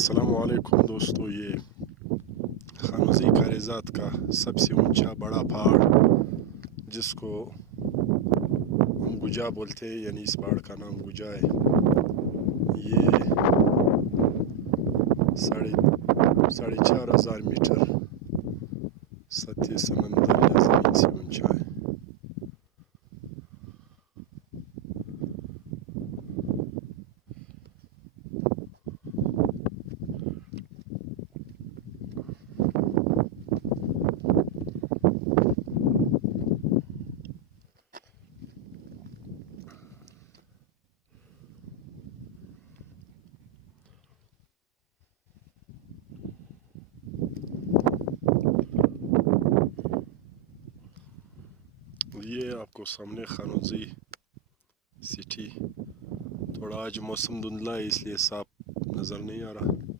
अस्सलामुअलैकुम दोस्तों, ये खानोज़ी कारेज़ात का सबसे ऊंचा बड़ा पहाड़ जिसको हम गुजा बोलते हैं, यानी इस पहाड़ का नाम गुजा है। ये 4,500 मीटर सतह समंदर या ज़मीन से ऊंचा है। ये आपको सामने खानोज़ी सिटी। थोड़ा आज मौसम धुंधला है इसलिए साफ नज़र नहीं आ रहा।